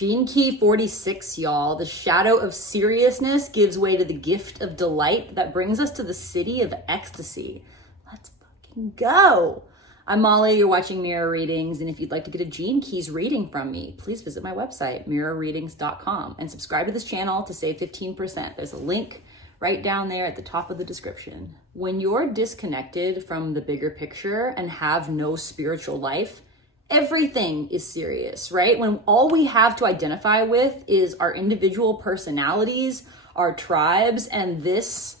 Gene Key 46, y'all. The shadow of seriousness gives way to the gift of delight that brings us to the city of ecstasy. Let's fucking go. I'm Molly, you're watching Mirror Readings, and if you'd like to get a Gene Keys reading from me, please visit my website, mirrorreadings.com, and subscribe to this channel to save 15%. There's a link right down there at the top of the description. When you're disconnected from the bigger picture and have no spiritual life, everything is serious, right? When all we have to identify with is our individual personalities, our tribes, and this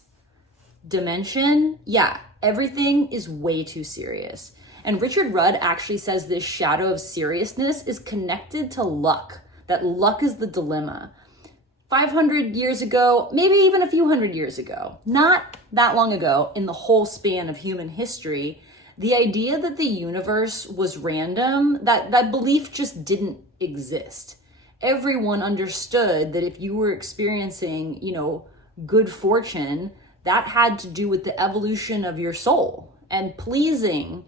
dimension, everything is way too serious. And Richard Rudd actually says this shadow of seriousness is connected to luck, that luck is the dilemma. 500 years ago, maybe even a few hundred years ago, not that long ago in the whole span of human history, the idea that the universe was random, that belief just didn't exist. Everyone understood that if you were experiencing, good fortune, that had to do with the evolution of your soul and pleasing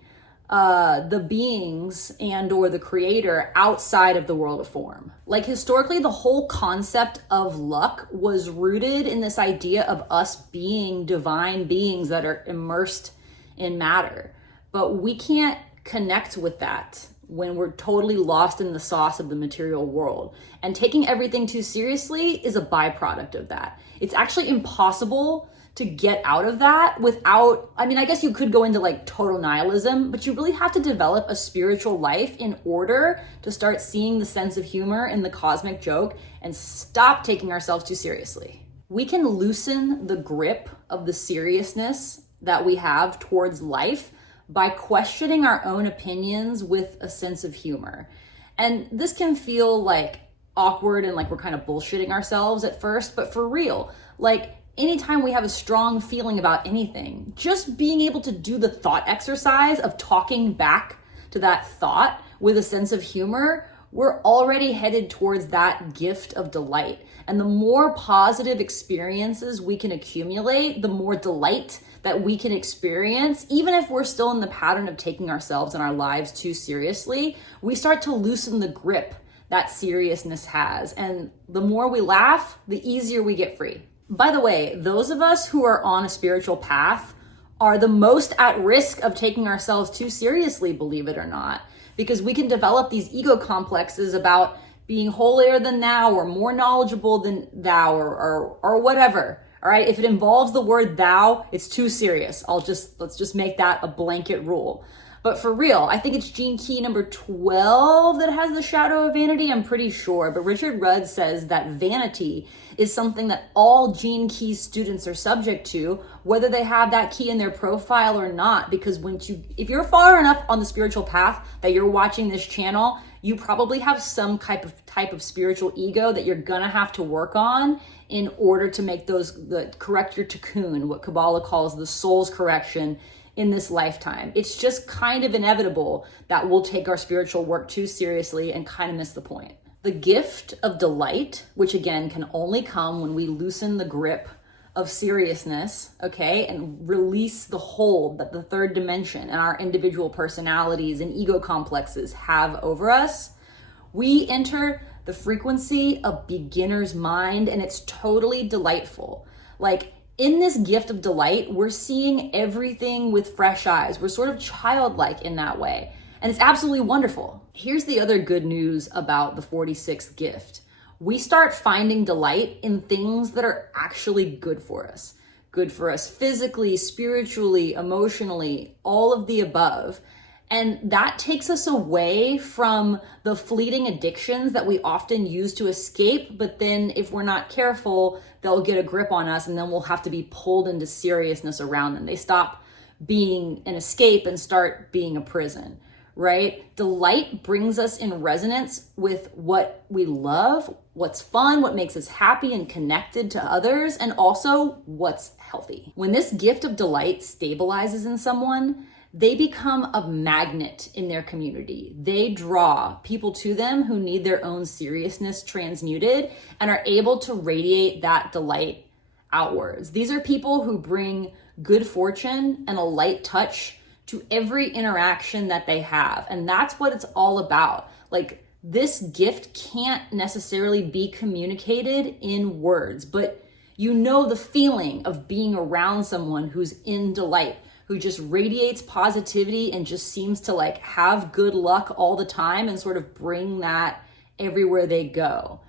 the beings and or the creator outside of the world of form. Like historically, the whole concept of luck was rooted in this idea of us being divine beings that are immersed in matter. But we can't connect with that when we're totally lost in the sauce of the material world. And taking everything too seriously is a byproduct of that. It's actually impossible to get out of that without, I guess you could go into like total nihilism, but you really have to develop a spiritual life in order to start seeing the sense of humor in the cosmic joke and stop taking ourselves too seriously. We can loosen the grip of the seriousness that we have towards life by questioning our own opinions with a sense of humor. And this can feel like awkward and like we're kind of bullshitting ourselves at first, but for real, like anytime we have a strong feeling about anything, just being able to do the thought exercise of talking back to that thought with a sense of humor, we're already headed towards that gift of delight. And the more positive experiences we can accumulate, the more delight that we can experience, even if we're still in the pattern of taking ourselves and our lives too seriously, we start to loosen the grip that seriousness has. And the more we laugh, the easier we get free. By the way, those of us who are on a spiritual path are the most at risk of taking ourselves too seriously, believe it or not, because we can develop these ego complexes about being holier than thou or more knowledgeable than thou or whatever. All right, if it involves the word thou, it's too serious. Let's just make that a blanket rule. But for real, I think it's Gene Key number 12 that has the shadow of vanity, I'm pretty sure. But Richard Rudd says that vanity is something that all Gene Key students are subject to, whether they have that key in their profile or not. Because if you're far enough on the spiritual path that you're watching this channel, you probably have some type of spiritual ego that you're gonna have to work on in order to make correct your tikkun, what Kabbalah calls the soul's correction in this lifetime. It's just kind of inevitable that we'll take our spiritual work too seriously and kind of miss the point. The gift of delight, which again can only come when we loosen the grip of seriousness, okay, and release the hold that the third dimension and our individual personalities and ego complexes have over us, we enter the frequency of beginner's mind, and it's totally delightful. Like in this gift of delight, we're seeing everything with fresh eyes. We're sort of childlike in that way, and it's absolutely wonderful. Here's the other good news about the 46th gift. We start finding delight in things that are actually good for us. Good for us physically, spiritually, emotionally, all of the above. And that takes us away from the fleeting addictions that we often use to escape, but then if we're not careful, they'll get a grip on us and then we'll have to be pulled into seriousness around them. They stop being an escape and start being a prison, right? Delight brings us in resonance with what we love, what's fun, what makes us happy and connected to others, and also what's healthy. When this gift of delight stabilizes in someone, they become a magnet in their community. They draw people to them who need their own seriousness transmuted and are able to radiate that delight outwards. These are people who bring good fortune and a light touch to every interaction that they have. And that's what it's all about. Like This gift can't necessarily be communicated in words, but you know the feeling of being around someone who's in delight, who just radiates positivity and just seems to like have good luck all the time and sort of bring that everywhere they go.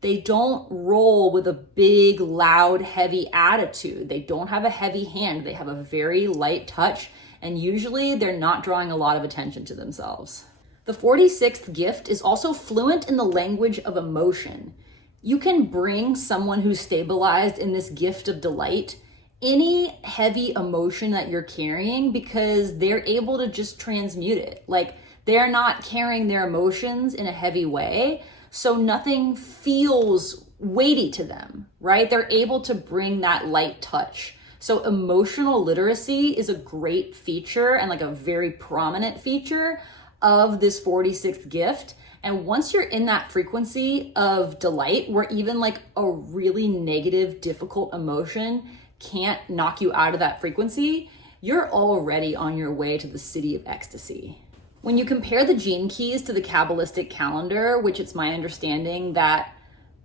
They don't roll with a big, loud, heavy attitude. They don't have a heavy hand. They have a very light touch, and usually they're not drawing a lot of attention to themselves. The 46th gift is also fluent in the language of emotion. You can bring someone who's stabilized in this gift of delight any heavy emotion that you're carrying because they're able to just transmute it. Like, they're not carrying their emotions in a heavy way, so nothing feels weighty to them, right? They're able to bring that light touch. So emotional literacy is a great feature and like a very prominent feature of this 46th gift. And once you're in that frequency of delight, where even like a really negative, difficult emotion can't knock you out of that frequency, you're already on your way to the city of ecstasy. When you compare the gene keys to the Kabbalistic calendar, which it's my understanding that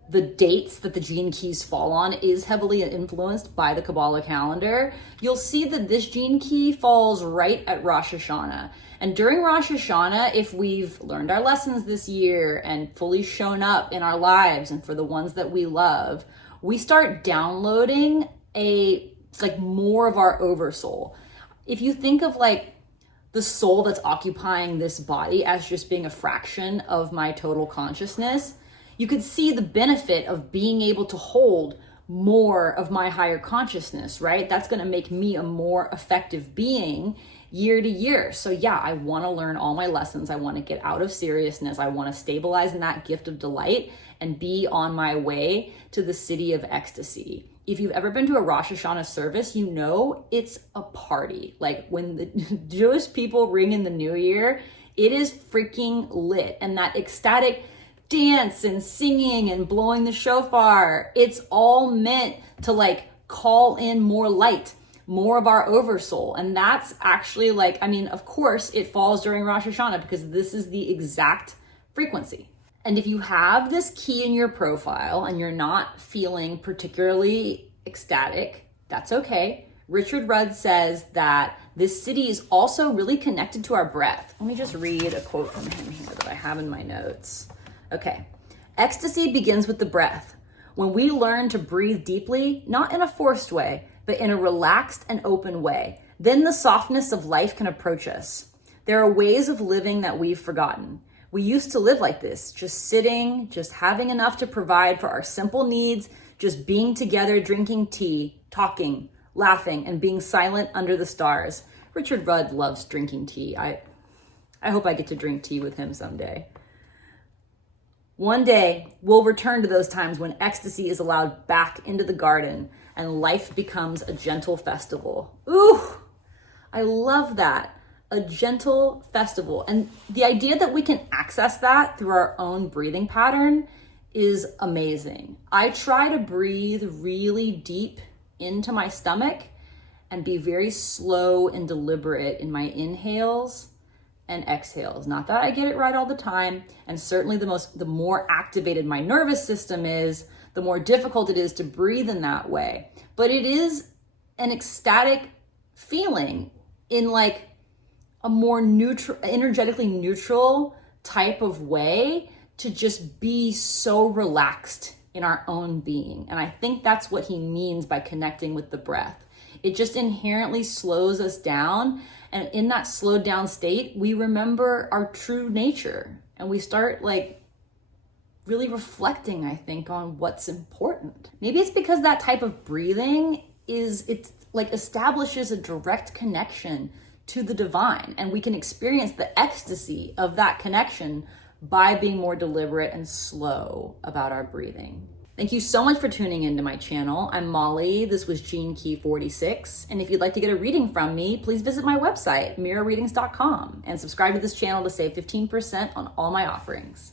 the dates that the gene keys fall on is heavily influenced by the Kabbalah calendar, you'll see that this gene key falls right at Rosh Hashanah. And during Rosh Hashanah, if we've learned our lessons this year and fully shown up in our lives and for the ones that we love, we start downloading more of our oversoul. If you think of like the soul that's occupying this body as just being a fraction of my total consciousness, you could see the benefit of being able to hold more of my higher consciousness, right? That's going to make me a more effective being year to year. So yeah, I want to learn all my lessons. I want to get out of seriousness. I want to stabilize in that gift of delight and be on my way to the city of ecstasy. If you've ever been to a Rosh Hashanah service, you know it's a party. Like when the Jewish people ring in the new year, it is freaking lit. And that ecstatic dance and singing and blowing the shofar, it's all meant to like call in more light, more of our oversoul. And that's actually like, I mean, of course it falls during Rosh Hashanah because this is the exact frequency. And if you have this key in your profile and you're not feeling particularly ecstatic, that's okay. Richard Rudd says that this city is also really connected to our breath. Let me just read a quote from him here that I have in my notes. Okay. Ecstasy begins with the breath. When we learn to breathe deeply, not in a forced way, but in a relaxed and open way, then the softness of life can approach us. There are ways of living that we've forgotten. We used to live like this, just sitting, just having enough to provide for our simple needs, just being together, drinking tea, talking, laughing, and being silent under the stars. Richard Rudd loves drinking tea. I hope I get to drink tea with him someday. One day, we'll return to those times when ecstasy is allowed back into the garden and life becomes a gentle festival. Ooh, I love that. A gentle festival. And the idea that we can access that through our own breathing pattern is amazing. I try to breathe really deep into my stomach and be very slow and deliberate in my inhales and exhales. Not that I get it right all the time. And certainly the more activated my nervous system is, the more difficult it is to breathe in that way. But it is an ecstatic feeling in like a more neutral, energetically neutral type of way to just be so relaxed in our own being. And I think that's what he means by connecting with the breath. It just inherently slows us down. And in that slowed down state, we remember our true nature and we start like really reflecting, I think, on what's important. Maybe it's because that type of breathing it's like establishes a direct connection to the divine, and we can experience the ecstasy of that connection by being more deliberate and slow about our breathing. Thank you so much for tuning into my channel. I'm Molly. This was Gene Key 46. And if you'd like to get a reading from me, please visit my website, mirrorreadings.com, and subscribe to this channel to save 15% on all my offerings.